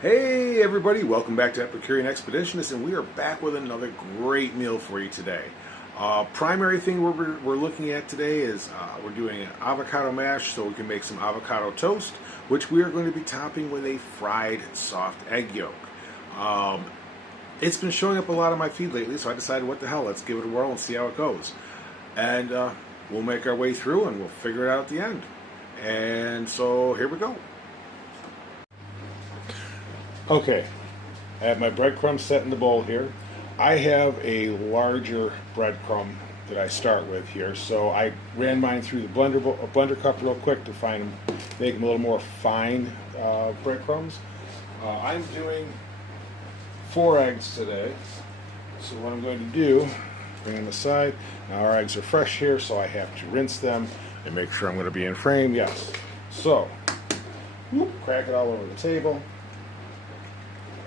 Hey everybody, welcome back to Epicurean Expeditionist, and we are back with another great meal for you today. Primary thing we're looking at today is we're doing an avocado mash so we can make some avocado toast, which we are going to be topping with a fried soft egg yolk. It's been showing up a lot on my feed lately, so I decided, what the hell, let's give it a whirl and see how it goes. And we'll make our way through and we'll figure it out at the end. And so here we go. Okay, I have my breadcrumbs set in the bowl here. I have a larger breadcrumb that I start with here, so I ran mine through the blender cup real quick to make them a little more fine breadcrumbs. I'm doing 4 eggs today, so what I'm going to do, bring them aside. Now our eggs are fresh here, so I have to rinse them and make sure I'm going to be in frame. Yes. So, crack it all over the table.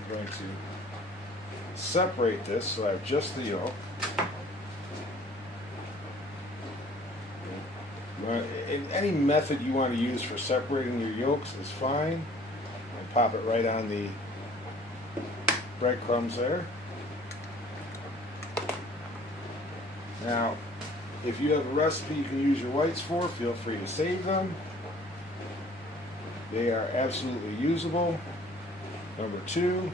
I'm going to separate this so I have just the yolk. Any method you want to use for separating your yolks is fine. I'll pop it right on the breadcrumbs there. Now, if you have a recipe you can use your whites for, feel free to save them. They are absolutely usable. Number 2,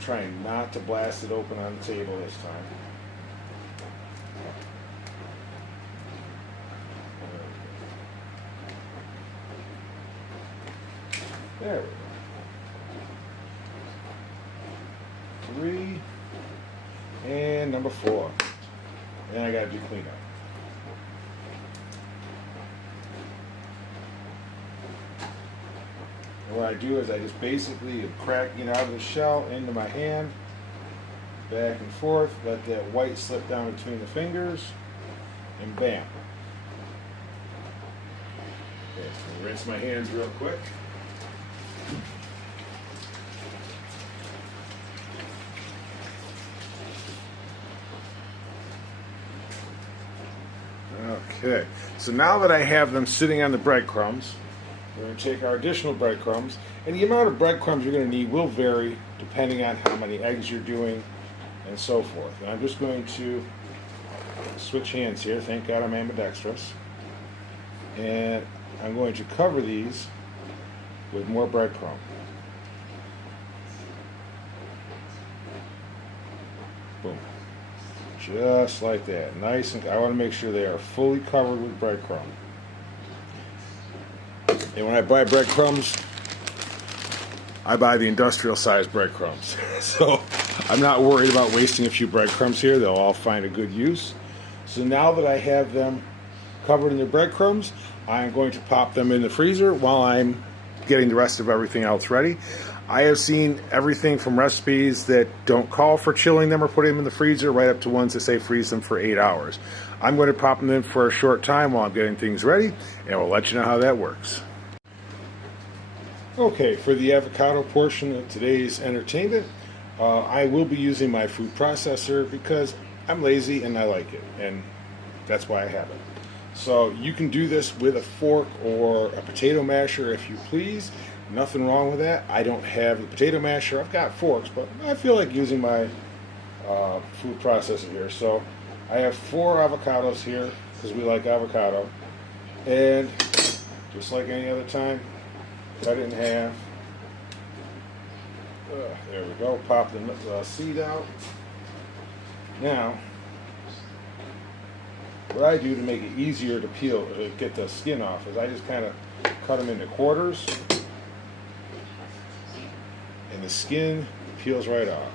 trying not to blast it open on the table this time. There we go. 3, and number 4. And I gotta do cleanup. What I do is I just basically am cracking it out of the shell into my hand, back and forth, let that white slip down between the fingers, and bam. Okay, so rinse my hands real quick. Okay, so now that I have them sitting on the breadcrumbs, we're going to take our additional breadcrumbs, and the amount of breadcrumbs you're going to need will vary depending on how many eggs you're doing and so forth. And I'm just going to switch hands here. Thank God I'm ambidextrous. And I'm going to cover these with more breadcrumb. Boom. Just like that. Nice, and I want to make sure they are fully covered with breadcrumb. And when I buy breadcrumbs, I buy the industrial size breadcrumbs. So I'm not worried about wasting a few breadcrumbs here. They'll all find a good use. So now that I have them covered in the breadcrumbs, I'm going to pop them in the freezer while I'm getting the rest of everything else ready. I have seen everything from recipes that don't call for chilling them or putting them in the freezer right up to ones that say freeze them for 8 hours. I'm going to pop them in for a short time while I'm getting things ready, and we'll let you know how that works. Okay, for the avocado portion of today's entertainment, I will be using my food processor because I'm lazy and I like it, and that's why I have it. So you can do this with a fork or a potato masher if you please. Nothing wrong with that. I don't have the potato masher. I've got forks, but I feel like using my food processor here. So I have 4 avocados here because we like avocado, and just like any other time, cut it in half. There we go. Pop the seed out. Now, what I do to make it easier to peel, get the skin off, is I just kind of cut them into quarters, and the skin peels right off.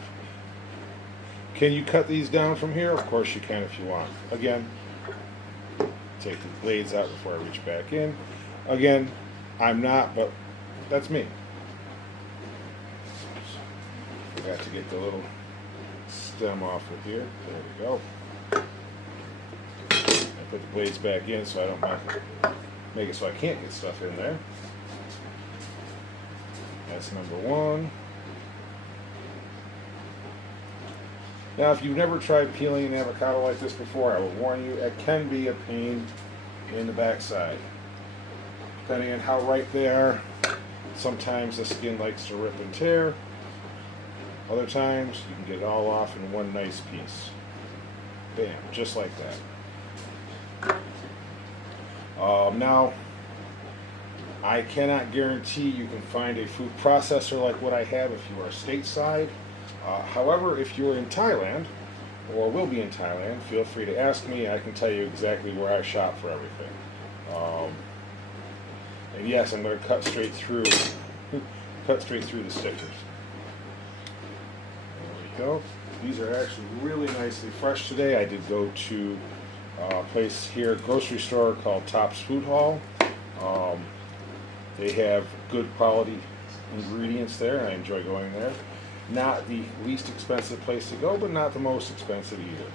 Can you cut these down from here? Of course you can if you want. Again, take the blades out before I reach back in. Again, I'm not, but that's me. Forgot to get the little stem off of here. There we go. I put the blades back in so I don't make it so I can't get stuff in there. That's number 1. Now, if you've never tried peeling an avocado like this before, I will warn you, it can be a pain in the backside. depending on how ripe they are. Sometimes the skin likes to rip and tear. Other times you can get it all off in one nice piece. Bam, just like that. Now, I cannot guarantee you can find a food processor like what I have if you are stateside. However, if you're in Thailand, or will be in Thailand, feel free to ask me. I can tell you exactly where I shop for everything. And yes, I'm going to cut straight through the stickers. There we go. These are actually really nicely fresh today. I did go to a place here, a grocery store called Top's Food Hall. They have good quality ingredients there, and I enjoy going there. Not the least expensive place to go, but not the most expensive either.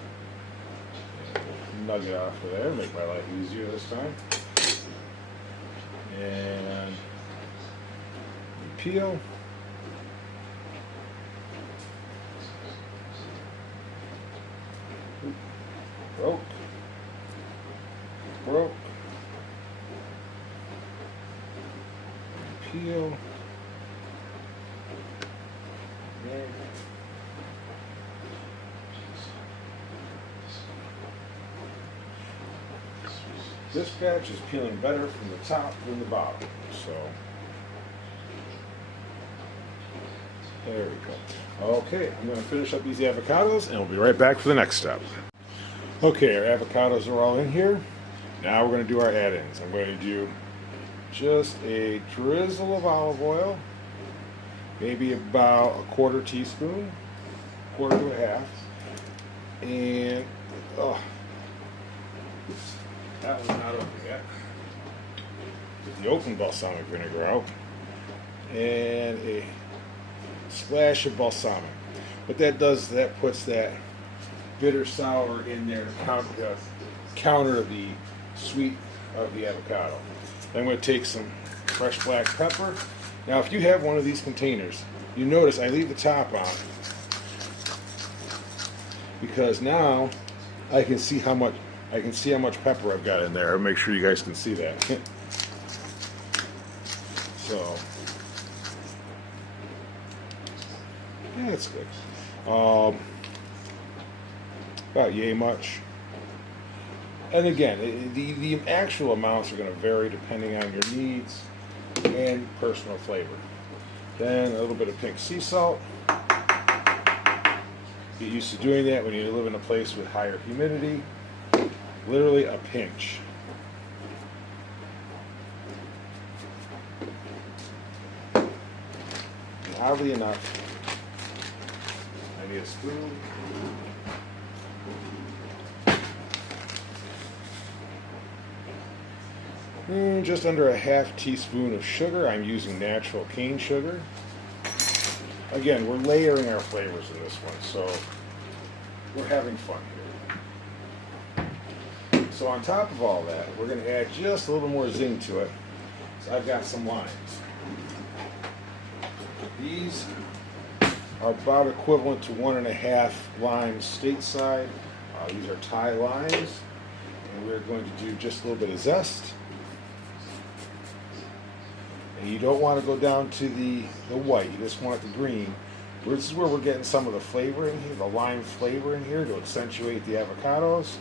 Nugget off of there, make my life easier this time. And peel. Broke. Peel. This batch is peeling better from the top than the bottom, so there we go. Okay, I'm going to finish up these avocados and we'll be right back for the next step. Okay, our avocados are all in here. Now we're going to do our add-ins. I'm going to do just a drizzle of olive oil, maybe about a quarter teaspoon, quarter to a half, and that was not open yet. Get the open balsamic vinegar out, and a splash of balsamic. What that does, that puts that bitter sour in there to counter the sweet of the avocado. Then I'm going to take some fresh black pepper. Now, if you have one of these containers, you notice I leave the top on because now I can see how much pepper I've got in there. I'll make sure you guys can see that. So, yeah, that's good. About yay much. And again, the actual amounts are going to vary depending on your needs and personal flavor. Then a little bit of pink sea salt. Get used to doing that when you live in a place with higher humidity. Literally a pinch. And oddly enough, I need a spoon. Just under a half teaspoon of sugar. I'm using natural cane sugar. Again, we're layering our flavors in this one, so we're having fun here. So on top of all that, we're going to add just a little more zing to it. So I've got some limes. These are about equivalent to 1.5 limes stateside. These are Thai limes, and we're going to do just a little bit of zest. And you don't want to go down to the white, you just want the green. This is where we're getting some of the flavor in here, the lime flavor in here to accentuate the avocados.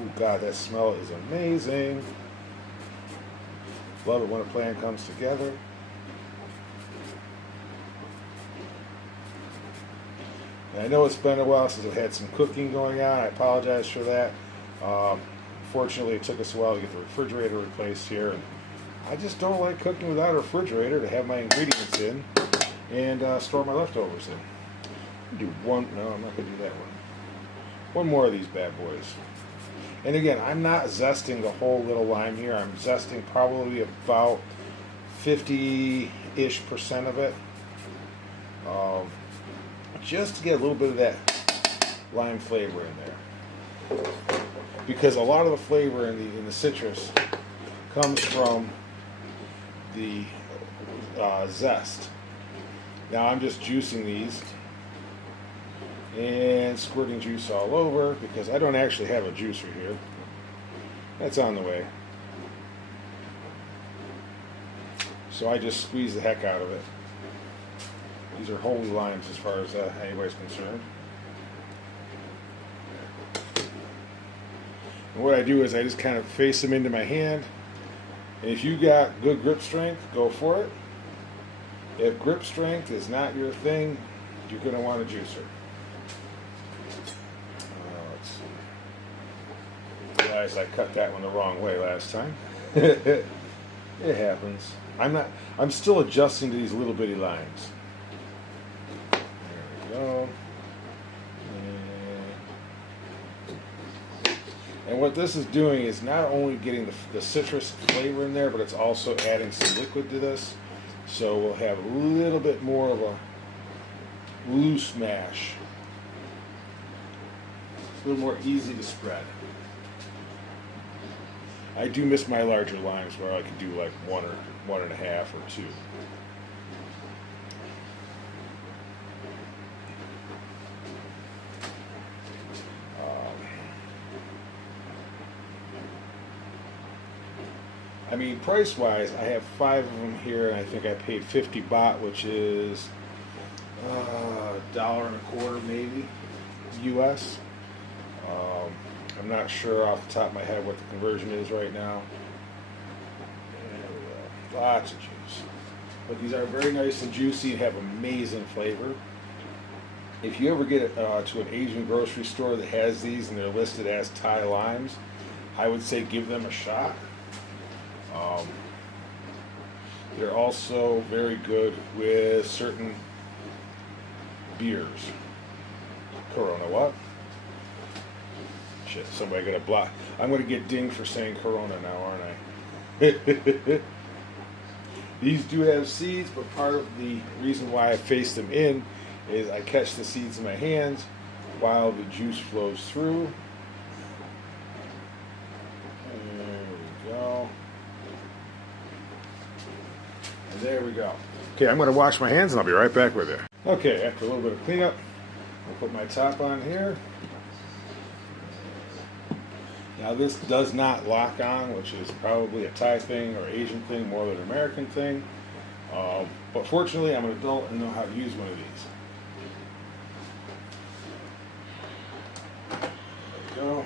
Ooh, God, that smell is amazing. Love it when a plan comes together. And I know it's been a while since I've had some cooking going on. I apologize for that. Fortunately, it took us a while to get the refrigerator replaced here. And I just don't like cooking without a refrigerator to have my ingredients in and store my leftovers in. Do one. No, I'm not going to do that one. One more of these bad boys. And again, I'm not zesting the whole little lime here. I'm zesting probably about 50-ish% of it. Just to get a little bit of that lime flavor in there. Because a lot of the flavor in the citrus comes from the zest. Now I'm just juicing these and squirting juice all over because I don't actually have a juicer here. That's on the way. So I just squeeze the heck out of it. These are holy limes as far as anybody's concerned. And what I do is I just kind of face them into my hand. And if you got good grip strength, go for it. If grip strength is not your thing, you're going to want a juicer. Let's see. Realize I cut that one the wrong way last time. It happens. I'm still adjusting to these little bitty lines. There we go. And what this is doing is not only getting the citrus flavor in there, but it's also adding some liquid to this. So we'll have a little bit more of a loose mash. It's a little more easy to spread. I do miss my larger limes where I could do like 1 or 1.5 or 2. I mean, price-wise, I have 5 of them here, and I think I paid 50 baht, which is $1.25 maybe, US. I'm not sure off the top of my head what the conversion is right now. And, lots of juice. But these are very nice and juicy and have amazing flavor. If you ever get to an Asian grocery store that has these and they're listed as Thai limes, I would say give them a shot. They're also very good with certain beers. Corona, what? Shit, somebody got a block. I'm going to get dinged for saying Corona now, aren't I? These do have seeds, but part of the reason why I face them in is I catch the seeds in my hands while the juice flows through. There we go. And there we go. Okay, I'm going to wash my hands and I'll be right back with you. Okay, after a little bit of cleanup, I'll put my top on here. Now this does not lock on, which is probably a Thai thing or Asian thing more than an American thing. But fortunately, I'm an adult and know how to use one of these. There we go.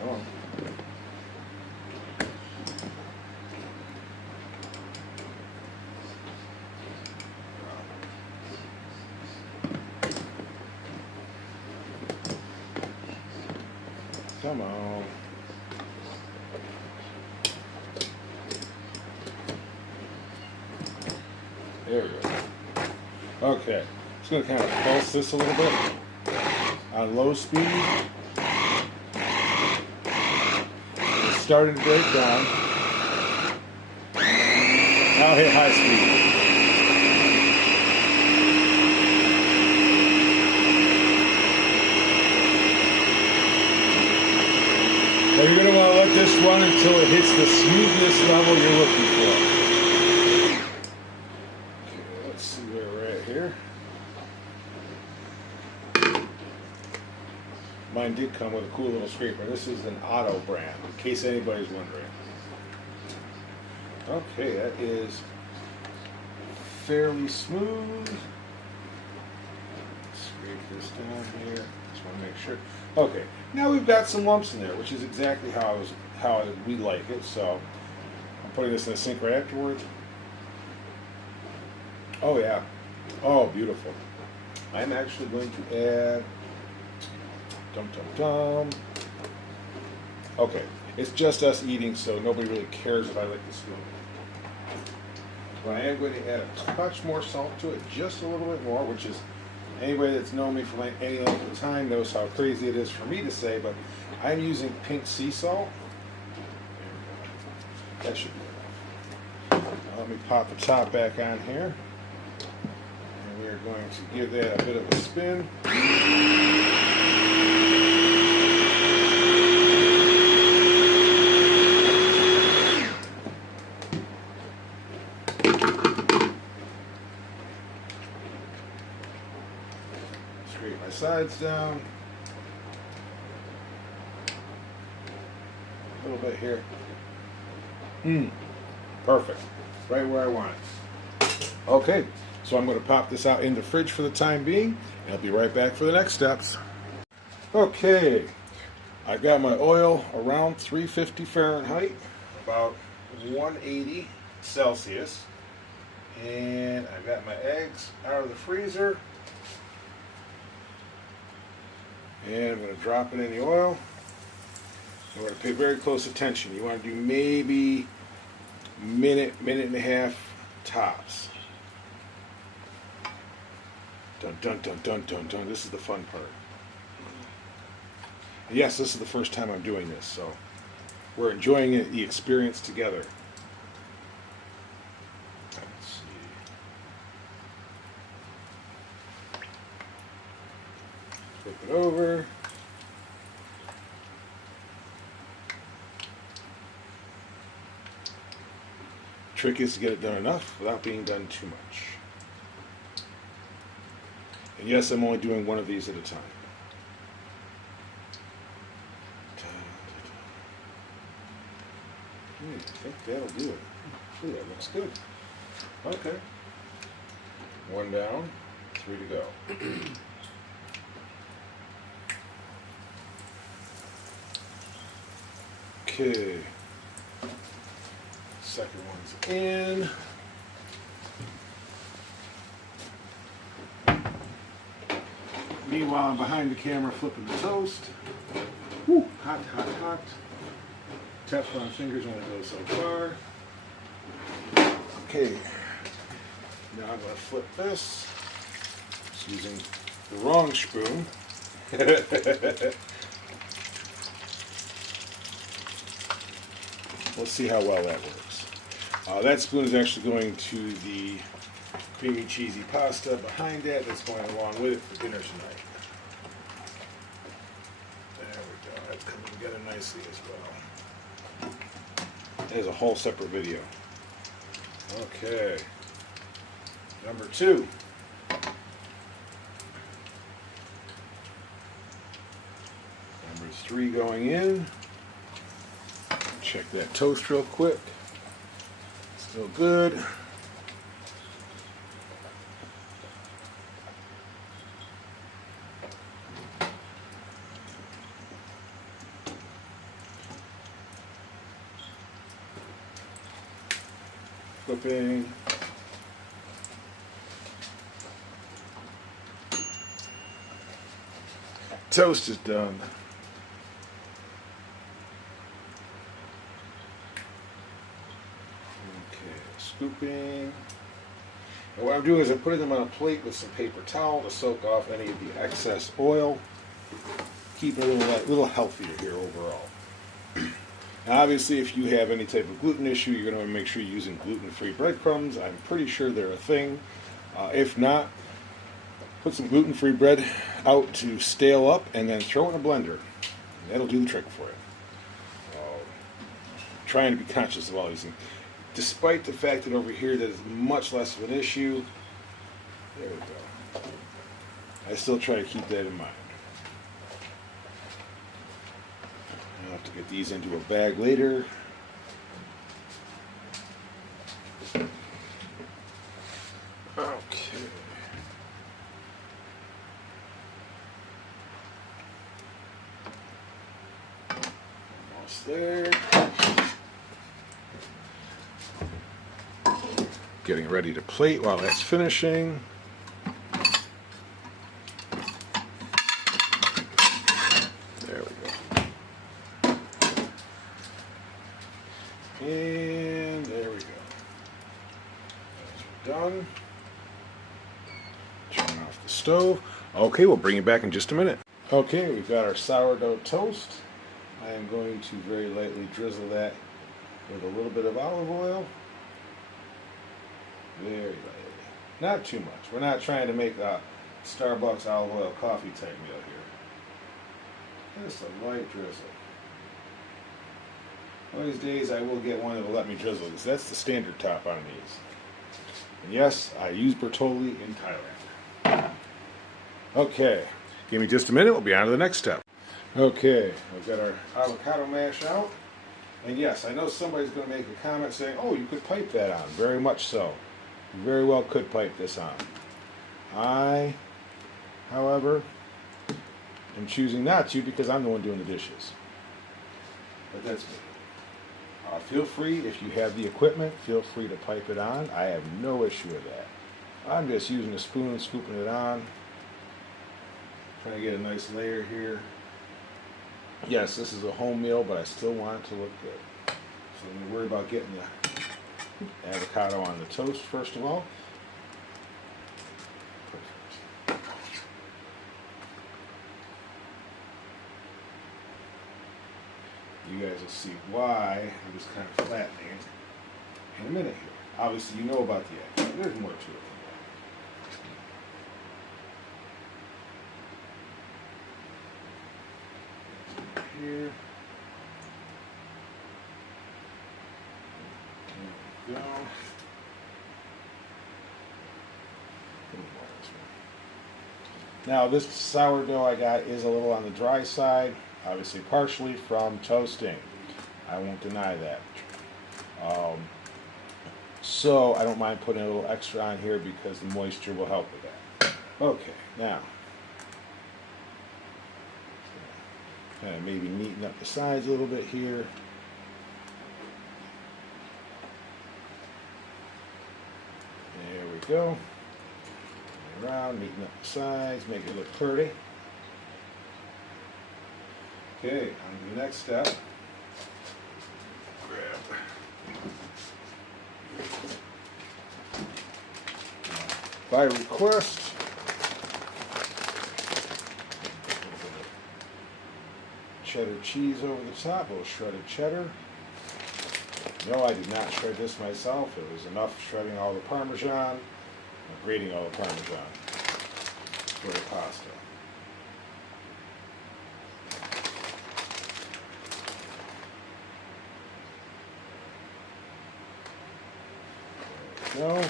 Come on. Come on. There we go. Okay. Just going to kind of pulse this a little bit on low speed. It's starting to break down. Now hit high speed. Now you're going to want to let this run until it hits the smoothness level you're looking for. Okay, let's see where we're at here. Mine did come with a cool little scraper. This is an Auto brand, in case anybody's wondering. Okay, that is fairly smooth. Scrape this down here. Just want to make sure. Okay, now we've got some lumps in there, which is exactly how we like it. So I'm putting this in the sink right afterwards. Oh yeah, oh beautiful. I'm actually going to add. Okay, it's just us eating, so nobody really cares if I lick the spoon. But I am going to add a touch more salt to it, just a little bit more, which is. Anybody that's known me for any length of time knows how crazy it is for me to say, but I'm using pink sea salt. That should be enough. Now let me pop the top back on here. And we're going to give that a bit of a spin. Scrape my sides down. a little bit here. Perfect. Right where I want it. Okay, so I'm going to pop this out in the fridge for the time being, and I'll be right back for the next steps. Okay, I got my oil around 350 Fahrenheit, about 180 Celsius, and I got my eggs out of the freezer, and I'm going to drop it in the oil. You want to pay very close attention. You want to do maybe minute and a half tops. Dun dun dun dun dun dun. This is the fun part. And yes, this is the first time I'm doing this, so we're enjoying it, the experience together. Let's see. Flip it over. Trick is to get it done enough without being done too much. And yes, I'm only doing one of these at a time. I think that'll do it. Ooh, that looks good. Okay. One down, 3 to go. Okay. Second one's in. Meanwhile, I'm behind the camera flipping the toast. Woo, hot, hot, hot. Teflon fingers only go so far. Okay. Now I'm going to flip this. Just using the wrong spoon. Let's see how well that works. That spoon is actually going to the creamy cheesy pasta behind that. That's going along with it for dinner tonight. There we go. That's coming together nicely as well. There's a whole separate video. Okay. Number 2. Number 3 going in. Check that toast real quick. Still good. Flipping. Toast is done. Scooping. And what I'm doing is I'm putting them on a plate with some paper towel to soak off any of the excess oil. Keep it a little healthier here overall. Now obviously if you have any type of gluten issue, you're going to make sure you're using gluten-free breadcrumbs. I'm pretty sure they're a thing. If not, put some gluten-free bread out to stale up and then throw it in a blender. That'll do the trick for you. Trying to be conscious of all these things. Despite the fact that over here that is much less of an issue, there we go. I still try to keep that in mind. I'll have to get these into a bag later. Okay. Almost there. Getting ready to plate while that's finishing. There we go. And there we go. Those are done. Turn off the stove. Okay, we'll bring it back in just a minute. Okay, we've got our sourdough toast. I am going to very lightly drizzle that with a little bit of olive oil. Very lightly. Not too much. We're not trying to make a Starbucks olive oil coffee type meal here. Just a light drizzle. One of these days I will get one that will let me drizzle because that's the standard top on these. And yes, I use Bertolli in Thailand. Okay. Give me just a minute. We'll be on to the next step. Okay. We've got our avocado mash out. And yes, I know somebody's going to make a comment saying, oh, you could pipe that on. Very much so. You very well could pipe this on. I, however, am choosing not to because I'm the one doing the dishes. But that's me. Feel free, if you have the equipment, feel free to pipe it on. I have no issue with that. I'm just using a spoon, scooping it on. Trying to get a nice layer here. Yes, this is a home meal, but I still want it to look good. So I'm going to worry about getting the avocado on the toast first of all. You guys will see why I'm just kind of flattening in a minute here. Obviously, you know about the egg. There's more to it than that. Here. There we go. Now, this sourdough I got is a little on the dry side. Obviously partially from toasting. I won't deny that. So I don't mind putting a little extra on here because the moisture will help with that. Okay, now kind of maybe neaten up the sides a little bit here. There we go. Around, neaten up the sides, make it look pretty. Okay, on to the next step. Grab. By request, cheddar cheese over the top, a little shredded cheddar. No, I did not shred this myself. It was enough shredding all the Parmesan, grating all the Parmesan for the pasta. Go.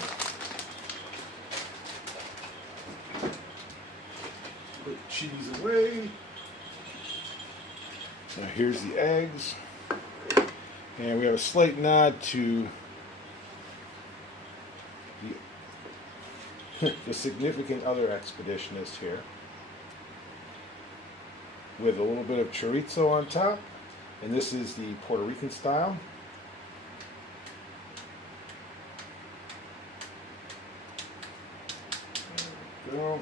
Put the cheese away. Now here's the eggs. And we have a slight nod to the significant other expeditionist here. With a little bit of chorizo on top. And this is the Puerto Rican style. Go.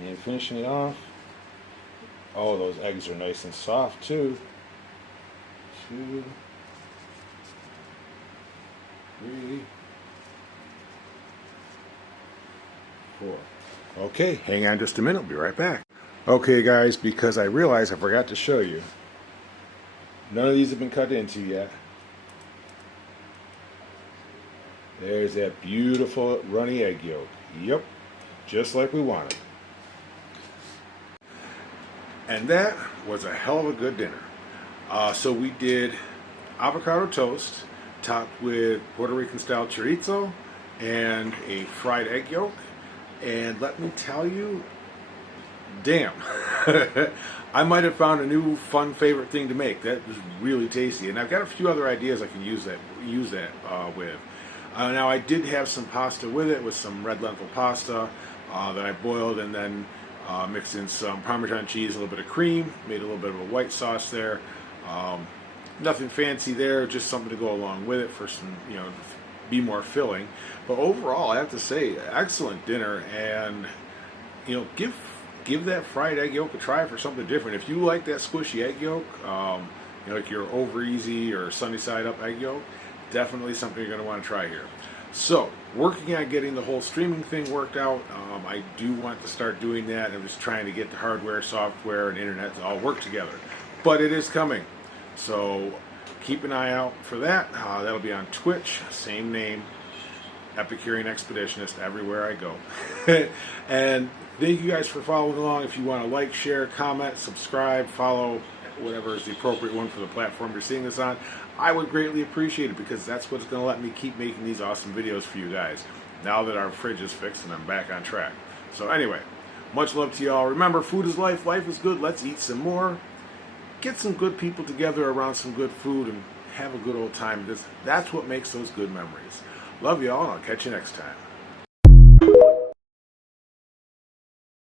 And finishing it off. Oh, those eggs are nice and soft too. 2, 3, 4. Okay, hang on just a minute. I'll be right back. Okay, guys, because I realized I forgot to show you. None of these have been cut into yet. There's that beautiful runny egg yolk. Yep, just like we wanted. And that was a hell of a good dinner. So we did avocado toast topped with Puerto Rican style chorizo and a fried egg yolk. And let me tell you, damn. I might have found a new fun favorite thing to make. That was really tasty, and I've got a few other ideas I can use that with. Now I did have some pasta with it, with some red lentil pasta that I boiled and then mixed in some Parmesan cheese, a little bit of cream, made a little bit of a white sauce there. Nothing fancy there, just something to go along with it for some, be more filling. But overall, I have to say, excellent dinner, and give that fried egg yolk a try for something different. If you like that squishy egg yolk, like your over easy or sunny side up egg yolk, definitely something you're going to want to try here. So, working on getting the whole streaming thing worked out. I do want to start doing that. I'm just trying to get the hardware, software, and internet to all work together. But it is coming. So, keep an eye out for that. That'll be on Twitch, same name, Epicurean Expeditionist, everywhere I go. And thank you guys for following along. If you want to like, share, comment, subscribe, follow, whatever is the appropriate one for the platform you're seeing this on, I would greatly appreciate it, because that's what's going to let me keep making these awesome videos for you guys now that our fridge is fixed and I'm back on track. So anyway, much love to y'all. Remember, food is life. Life is good. Let's eat some more. Get some good people together around some good food and have a good old time. That's what makes those good memories. Love y'all, and I'll catch you next time.